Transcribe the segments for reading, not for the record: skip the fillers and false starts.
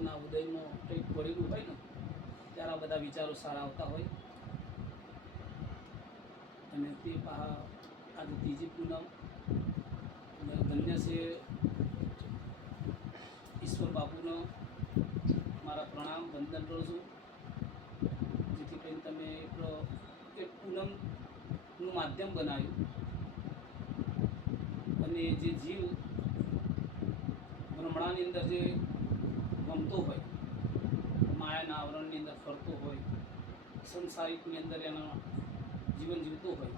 વિચારોના ઉદયમાં કંઈક પડેલું હોય ને ત્યારે આ બધા વિચારો સારા આવતા હોય. અને તે આજે ત્રીજી પૂનમ ધન્ય છે. ઈશ્વર બાપુનો મારા પ્રણામ વંદન કરું છું, જેથી કરીને તમે એક પૂનમનું માધ્યમ બનાવ્યું અને જે જીવ ભ્રમણાની અંદર જે ગમતો હોય, માયાના આવરણની અંદર ફરતો હોય, સંસારિકની અંદર એના જીવન જીવતો હોય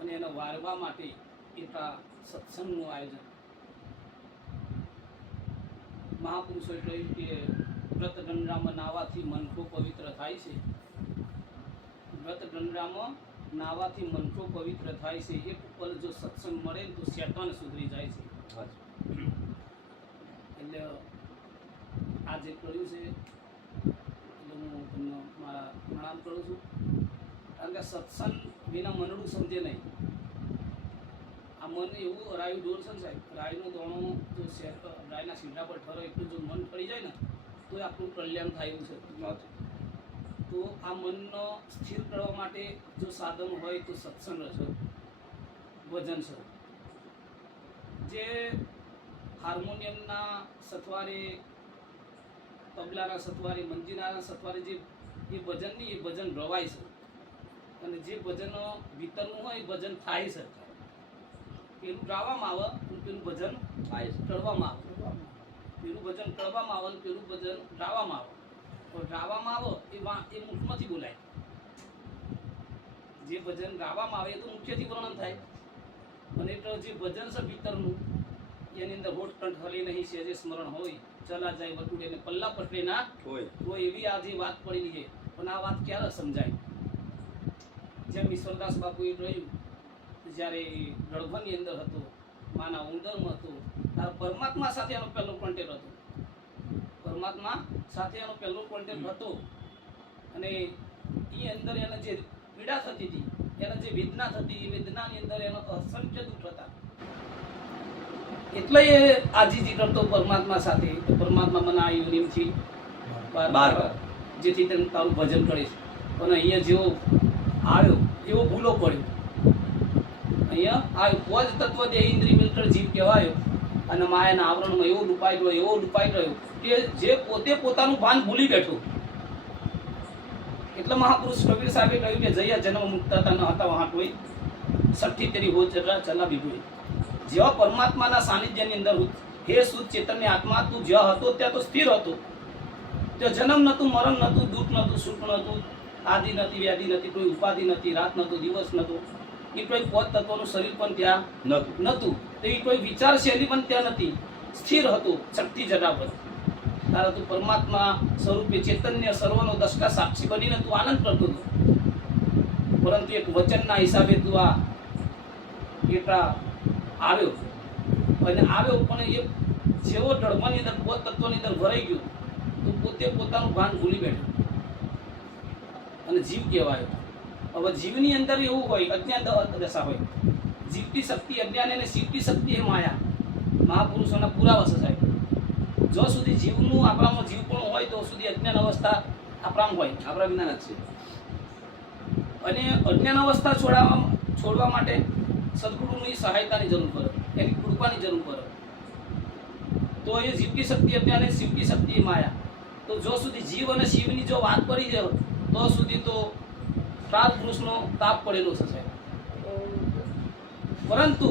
અને એને વારવા માટે એટલા સત્સંગનું આયોજન. મહાપુરુષોએ કહ્યું કે વ્રત ગંગામાં નાવાથી મનખો પવિત્ર થાય છે. વ્રત ગંગામાં નાવાથી મનખો પવિત્ર થાય છે. એક પલ જો સત્સંગ મળે તો શેતાન સુધરી જાય છે. એટલે આ જે કર્યું છે એટલે હું તમને મારા પ્રણામ કરું છું. કારણ કે સત્સંગ વિના મનડું સમજે નહીં. આ મન એવું રાયું દોર છે ને સાહેબ, રાયનો દોણો જો રાયના સીધા પર ઠરો એટલું જો મન પડી જાય ને તો આપણું કલ્યાણ થાય એવું છે. તો આ મનનો સ્થિર કરવા માટે જો સાધન હોય તો સત્સંગ છે, ભજન છે. જે હાર્મોનિયમના સથવારે, તબલાના સથવારે, મંજીરાના સથવારે જે ભજનની એ ભજન રવાય છે. અને જે ભજન ભીતરનું હોય એ ભજન થાય છે. પેલું ગાવામાં આવે અને પેલું ભજન થાય છે, કરવામાં આવે. પેલું ભજન કરવામાં આવે અને પેલું ભજન ગાવામાં આવે. પણ ગાવામાં આવે એ મુખમાંથી બોલાય. જે ભજન ગાવામાં આવે એ તો મુખ્યથી વર્ણન થાય. અને એટલે જે ભજન છે ભીતરનું એની અંદર હોઠ કંઠ હલી નહીં છે, જે સ્મરણ હોય ચલા જાય વટુડે ને પલ્લા પટલે ના હોય. તો એવી આ જે વાત પડેલી છે. પણ આ વાત ક્યારે સમજાય? જેમ ઈશ્વરદાસ બાપુએ કહ્યું, જ્યારે ગર્ભની અંદર હતો, માના ઉંદરમાં હતો, ત્યારે પરમાત્મા સાથે એનો પહેલો કોન્ટેક્ટ હતો. પરમાત્મા સાથે એનો પહેલો કોન્ટેક્ટ હતો. અને એ અંદર એને જે પીડા થતી હતી, એને જે વેદના થતી, એ વેદનાની અંદર એનો અસંખ્ય દુઃખ હતા. એટલે એ આજીજી કરતો પરમાત્મા સાથે. પરમાત્મા મને આ યોનિમથી બાર જેથી તેને તારું ભજન કરીશ. પણ અહીંયા જેવો આવ્યો એવો ભૂલો પડ્યો. અહીંયા આવ્યો પોજ તત્વ દેહ ઇન્દ્રિય મિલકત જીવ કહેવાયો અને માયાના આવરણમાં એવો લુપાઈ ગયો કે જે પોતે પોતાનું ભાન ભૂલી બેઠો. એટલે મહાપુરુષ કબીર સાહેબે કહ્યું કે જયા જન્મ મુક્તતા ન હતા વહાં કોઈ સઠ્ઠી તેરી હો ચલા બીજું. જેવા પરમાત્માના સાનિધ્યની અંદર હે શુદ્ધ ચેતન્ય આત્મા, તું જ્યાં હતો ત્યાં તો સ્થિર હતો. ત્યાં જન્મ નતું, મરણ નતું, દુઃખ નતું, સુખ નતું, આદિ નથી, વ્યાધિ નથી, કોઈ ઉપાધિ નથી, રાત નતું, દિવસ નતું. એ કોઈ પોત તત્વનું શરીર પણ ત્યાં નતું. તો એ કોઈ વિચાર શૈલી પણ ત્યાં નથી. સ્થિર હતું છઠ્ઠી જગા પર. તારા તું પરમાત્મા સ્વરૂપે ચૈતન્ય સર્વનો દશકા સાક્ષી બનીને તું આનંદ કરતો હતો. પરંતુ એક વચનના હિસાબે તું આ એટલા આવ્યો. અને આવ્યો પણ એ જેવો ધર્મની અંદર પોત તત્વની અંદર ભરાઈ ગયો તો પોતે પોતાનું ભાન ભૂલી બેઠો અને જીવ કહેવાયો. હવે જીવની અંદર એવું હોય, અજ્ઞાન દશા હોય. જીવતી શક્તિ અજ્ઞાન અને શિવતી શક્તિ એ માયા. મહાપુરુષોના પુરાવા છે સાહેબ. જો સુધી જીવનું આપણામાં જીવ પણ હોય તો સુધી અજ્ઞાન અવસ્થા આપણામાં હોય, આપણા વિના નથી. અને અજ્ઞાન અવસ્થા છોડવા માટે સદગુરુની સહાયતાની જરૂર પડે, એની કૃપાની જરૂર પડે. તો એ જીવતી શક્તિ અજ્ઞાન અને શિવતી શક્તિ એ માયા. તો જો સુધી જીવ અને શિવની જો વાત પડી જાય તો સુધી તો કાળ પુરુષનો તાપ પડેલો છે સાહેબ. પરંતુ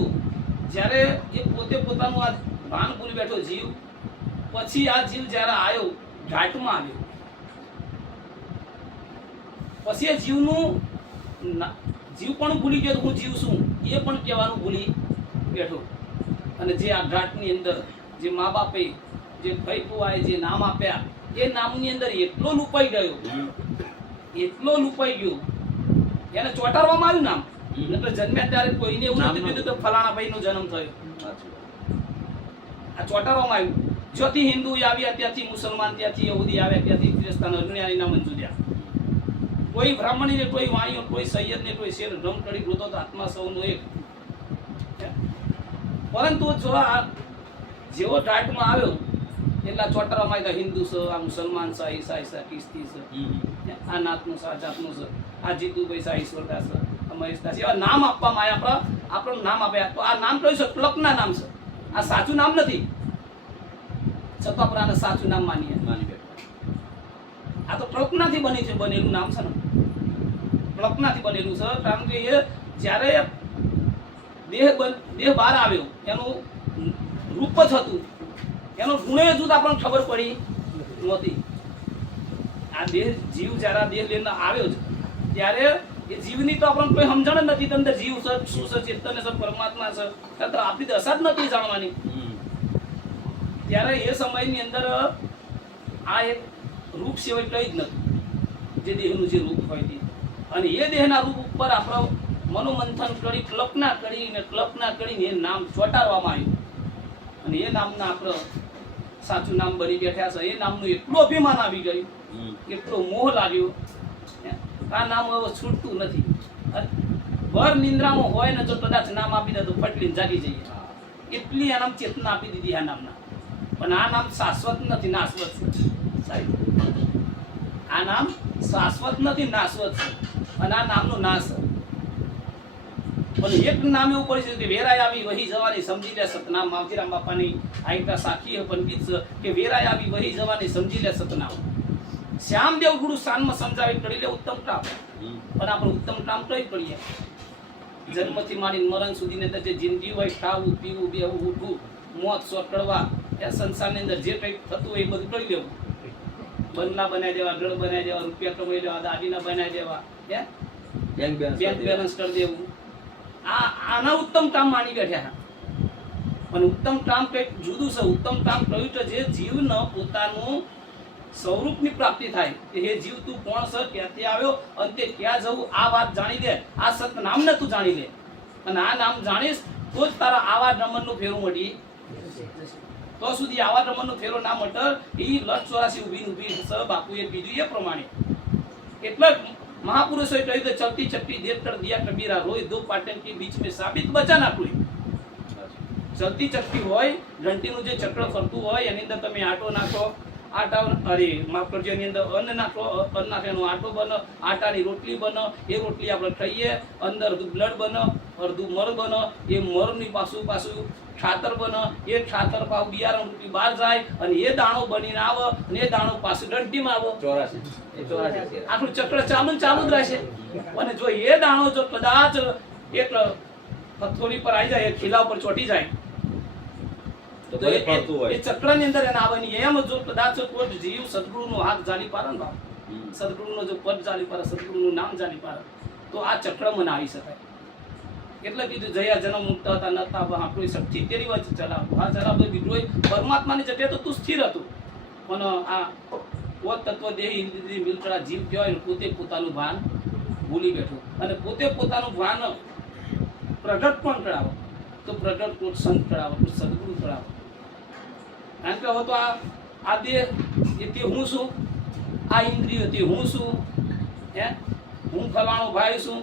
જ્યારે એ પોતે પોતાનું આ ભાન ભૂલી બેઠો જીવ, પછી આ જીવ જ્યારે આવ્યો ઘાટમાં આવ્યો, પછી એ જીવનું જીવ પણ ભૂલી ગયો હું જીવ છું એ પણ કહેવાનું ભૂલી બેઠો. અને જે આ ઘાટની અંદર જે મા બાપે જે ભાઈ ફુવાએ જે નામ આપ્યા એ નામની અંદર એટલો લુપાઈ ગયો એને ચોંટાડવામાં આવ્યું નામ. એટલે જન્મ્યા ત્યારે કોઈને એવું નથી કીધું તો ફલાણા ભાઈનો જન્મ થયો. આ ચોંટાડવામાં આવ્યું. જ્યોથી હિન્દુ આવ્યા ત્યાંથી મુસલમાન, ત્યાંથી યહૂદી આવ્યા ત્યાંથી ક્રિસ્તાન, અજ્ઞાનીના મંજૂર્યા. કોઈ બ્રાહ્મણી ને, કોઈ વાણીઓ, કોઈ સૈયદ ને, કોઈ શેર રમકડી ગોતો તો આત્મા સૌનો એક. પરંતુ જો આ જેવો ટાટમાં આવ્યો એટલા ચોટરામાં આવ્યા હિન્દુ છે, આ મુસલમાન છે, ઈસાઈ છે, ખ્રિસ્તી છે, આ નાતનું છે, આ જાતનું છે, આ જીતુભાઈ છે, ઈશ્વરદાસ છે, આ મહેશદાસ, એવા નામ આપવામાં આવ્યા. આપણું નામ આપ્યા. તો આ નામ કયું છે? ક્લબના નામ છે. આ સાચું નામ નથી, છતાં આપણે આને સાચું નામ માની બેઠા. આ તો કલ્પનાથી બનેલું નામ છે ને, કલ્પનાથી બનેલું છે. કારણ કે એ જ્યારે દેહ બહાર આવ્યો એનું રૂપ જ હતું, એનો ગુણે જુદ આપણને ખબર પડી નહોતી. આ દેહ જીવ જ્યારે આ દેહ લઈને આવ્યો છે ત્યારે એ જીવની તો આપણને કોઈ સમજણ જ નથી. અંદર જીવ છે, શું છે, ચેતન છે, પરમાત્મા છે, તો આપણી દશા જ નથી જાણવાની. ત્યારે એ સમયની અંદર આ એક રૂપ સિવાય કઈ જ નથી, જે દેહનું જે રૂપ હોય તે. અને એ દેહના રૂપ ઉપર આપણો મનોમંથન કરી, કલ્પના કરીને એ નામ ચોંટાડવામાં આવ્યું. અને એ નામના આપણે સાચું નામ બની બેઠા છે. એ નામનું એટલું અભિમાન આવી ગયું, એટલો મોહ લાગ્યો. આ નામ હવે છૂટતું નથી. ભર નિંદ્રામાં હોય ને જો કદાચ નામ આપી દે તો ફટલીને જાગી જઈએ. એટલી આ નામ ચેતના આપી દીધી આ નામના. પણ આ નામ શાશ્વત નથી, નાશવત છે સાહેબ. આ નામ શાશ્વત નથી, નાશવત છે. અને આ નામનો નાશ છે. પણ એક નામ એવું પડી છે કે વેરાય આવી વહી જવાની સમજી લે સતનામ. માવજીરામ બાપાની આઈકા સાખી પંડિત છે કે વેરાય આવી વહી જવાની સમજી લે સતનામ. શ્યામદેવ ગુરુ શાનમાં સમજાવી કરી લે ઉત્તમ કામ. પણ આપણે ઉત્તમ કામ કઈ કરીએ? જન્મથી માંડીને મરણ સુધીની અંદર જે જિંદગી હોય, ખાવું, પીવું, બેહવું, ઉઠવું, મોત સોટડવા, એ સંસારની અંદર જે કંઈક થતું હોય એ બધું કરી લેવું. બંગલા બનાવી દેવા, ઘર બનાવી દેવા, રૂપિયા કમાઈ દેવા, દાગીના બનાવી દેવા, બેંક બેલેન્સ કરી દેવું. આના ઉત્તમ કામ માની બેઠા. પણ ઉત્તમ કામ કંઈક જુદું છે. ઉત્તમ કામ કહ્યું કે જે જીવને પોતાનું સ્વરૂપની પ્રાપ્તિ થાય. એ જીવ તું કોણ છે, ક્યાંથી આવ્યો અને તે ક્યાં જવું, આ વાત જાણી લે. આ સતનામને તું જાણી લે. અને આ નામ જાણીશ તો જ તારા આવા રમણનું ફેરું મળી. તો સુધી આવા રમણનો ફેરો ના મટર એ લટ 84 ઊભી છે. બાપુએ બીજું એ પ્રમાણે એટલે महापुरुषों કહ્યું કે ચલતી ચપટી દેર કર દિયા કબીરા રોય દો પાટન કે બીચ में સાબિત બચા ના કોઈ. ચલતી ચપટી હોય, ઘંટીનું જે ચક્ર ફરતું હોય એની અંદર તમે આટો નાખો, માફ કરજો, એની અંદર અન્ન નાખો, અન્ન નાખેનો આટો બનો, આટાની રોટલી બનો, એ રોટલી આપણે ખાઈએ, અંદર અડધું બ્લડ બનો, અડધું મર બનો, એ મરની પાછું ખાતર બનો, એ ખાતર પાછું બિયારણ રૂપી બહાર જાય અને એ દાણો બનીને આવે અને એ દાણો પાછું ડંટીમાં આવો. 84 આટલું ચક્ર ચાલુ જ રહેશે. અને જો એ દાણો જો કદાચ એક હથોડી પર આવી જાય, ખીલા ઉપર ચોટી જાય તો એ ચક્રની અંદર એને આવવાની. એમ જો કદાચ કોઈ જીવ સદગુરુનો હાથ જાણી પાડે ને બાપ, સદગુરુનો જો પદ જાણી પાડે, સદગુરુનું નામ જાણી પાડે તો આ ચક્રમાં ના આવી શકાય. એટલે કીધું જયા જન્મ મુક્ત હતા નતા આપણું શક્તિ તેરી વચ્ચે ચલાવ. હા જરા વિદ્રોહ પરમાત્માની જગ્યાએ તો તું સ્થિર હતું. પણ આ તત્વ દેહી મિલકડા જીવ કહેવાય, પોતે પોતાનું ભાન ભૂલી બેઠો. અને પોતે પોતાનું ભાન પ્રગટ પણ કરાવો તો પ્રગટ કોઈ સંત કરાવો, કોઈ સદગુરુ કરાવો. કારણ કે હવે તો આ દેહ એ તે હું છું, આ ઇન્દ્રિય તે હું છું, હું ફલાણો ભાઈ છું.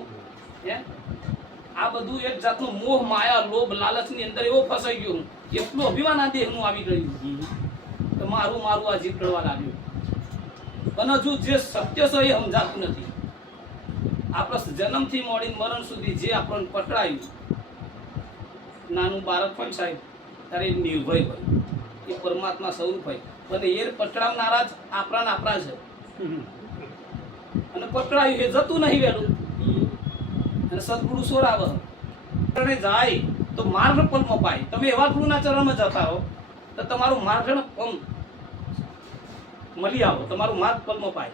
આ બધું એક જાતનું મોહ, માયા, લોભ, લાલચની અંદર એવો ફસાઈ ગયો હું. એટલું અભિમાન આ દેહનું આવી ગયું તો મારું આ જીવ કરવા લાગ્યું. પણ હજુ જે સત્ય છે એ સમજાતું નથી. આપણે જન્મથી મોડીને મરણ સુધી જે આપણને પકડાયું, નાનું બાળક હોય સાહેબ ત્યારે એ નિર્ભય હોય, એ પરમાત્મા સ્વરૂપ હોય. અને એ પકડાવનારા જ આપણા છે. અને પકડાયું એ જતું નહીં વહેલું. અને સદગુરુ સોરાવ જાય તો માર્ગ પલમાં પાય. તમે એવા ગુરુના ચરણમાં જતા હો તો તમારું માર્ગ મળી આવો, તમારું માર્ગ પલમાં પાય.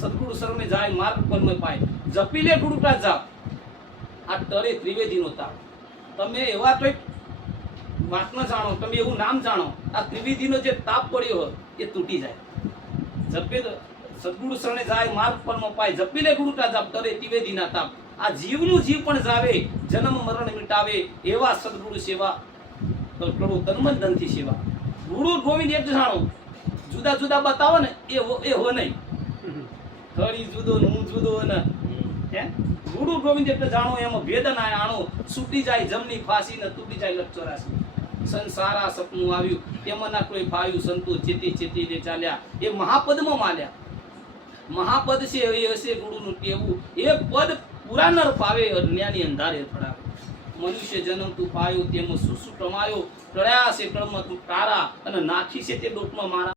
સદગુરુ શરણે જાય, માર્ગ પલમાં પાય. જપી લે ગુરુકા જાપ, આ તરે ત્રિવેદીનો તાપ. તમે એવા કંઈક વાત ન જાણો, તમે એવું નામ જાણો, આ ત્રિવેદીનો જે તાપ પડ્યો હોય એ તૂટી જાય. જપે સદગુરુ શરણે જાય, માર્ગ પલમાં પાય. જપી લે ગુરુકા જાપ, તરે ત્રિવેદીના તાપ. આ જીવનું જીવ પણ જાવે, જન્મ મરણ મિટાવે, એવા સદગુરુ સેવા કરો તનમન ધનથી સેવા. ગુરુ ગોવિંદ એક જાણો, જુદા જુદા બતાવો ને એ હો નહીં. હરી જુદો ને હું જુદો ને ગુરુ ગોવિંદ એટલે જાણો, એમાં વેદના આણો, છૂટી જાય જમની ફાંસી ને તૂટી જાય લટ 84. સંસારા સપનું આવ્યું તેમાંના કોઈ ફાયું સંતો ચેતી ચેતી ને ચાલ્યા. એ મહાપદમાં માલ્યા. મહાપદ છે એ હશે ગુરુનું ટેવું. એ પદ પૂરા નર પાવે અજ્ઞાની અંધારે પડાવે. મનુષ્ય જન્મ તું પાયો તેમાં શું શું ટમાયો, ટળ્યા છે ટળમાં તું તારા અને નાખી છે તે ડોકમાં મારા.